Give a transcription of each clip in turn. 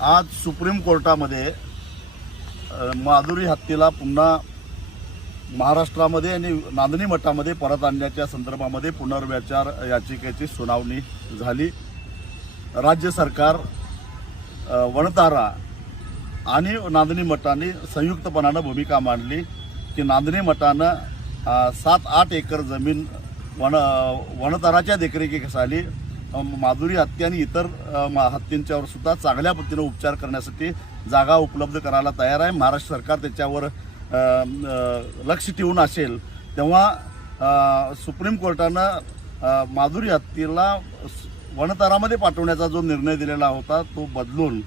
आज सुप्रीम कोर्टामध्ये माधुरी हत्येला पुन्हा महाराष्ट्रामध्ये आणि नांदणी मठामध्ये परत आणण्याच्या संदर्भामध्ये पुनर्विचार याचिकेची सुनावणी झाली। राज्य सरकार, वणतारा आणि नांदणी मठाने संयुक्तपणाने भूमिका मांडली की नांदणी मठानं 7-8 एकर जमीन वणताराच्या देखरेखीखाली माधुरी हत्या आणि इतर हत्यांच्यावर सुद्धा चांगल्या पद्धतीने उपचार करण्यासाठी जागा उपलब्ध करायला तयार आहे। महाराष्ट्र सरकार त्याच्यावर लक्ष ठेवून असेल तेव्हा सुप्रीम कोर्टानं माधुरी हत्येला वणतारामध्ये पाठवण्याचा जो निर्णय दिलेला होता तो बदलून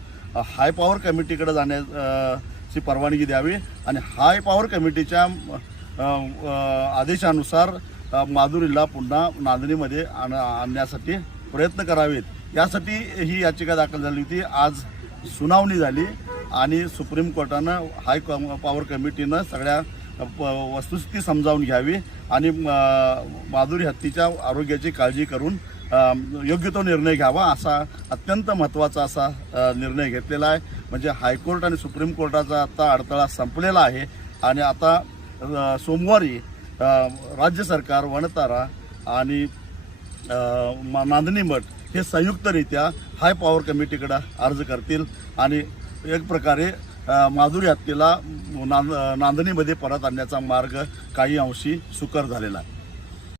हाय पॉवर कमिटीकडे जाण्याची परवानगी द्यावी आणि हाय पॉवर कमिटीच्या आदेशानुसार माधुरीला पुन्हा नांदणीमध्ये आणण्यासाठी प्रयत्न करावेत, यासाठी ही याचिका दाखल झाली होती। आज सुनावणी झाली आणि सुप्रीम कोर्टानं हाय पॉवर कमिटीनं सगळ्या वस्तुस्थिती समजावून घ्यावी आणि माधुरी हत्येच्या आरोग्याची काळजी करून योग्य तो निर्णय घ्यावा, असा अत्यंत महत्त्वाचा असा निर्णय घेतलेला आहे। म्हणजे हायकोर्ट आणि सुप्रीम कोर्टाचा आता अडथळा संपलेला आहे आणि आता सोमवारी राज्य सरकार, वणतारा आणि नांदणी मठ हे संयुक्तरित्या हाय पॉवर कमिटीकडे अर्ज करतील आणि एक प्रकारे माधुरी हत्येला नांदणीमध्ये परत आणण्याचा मार्ग काही अंशी सुकर झालेला आहे।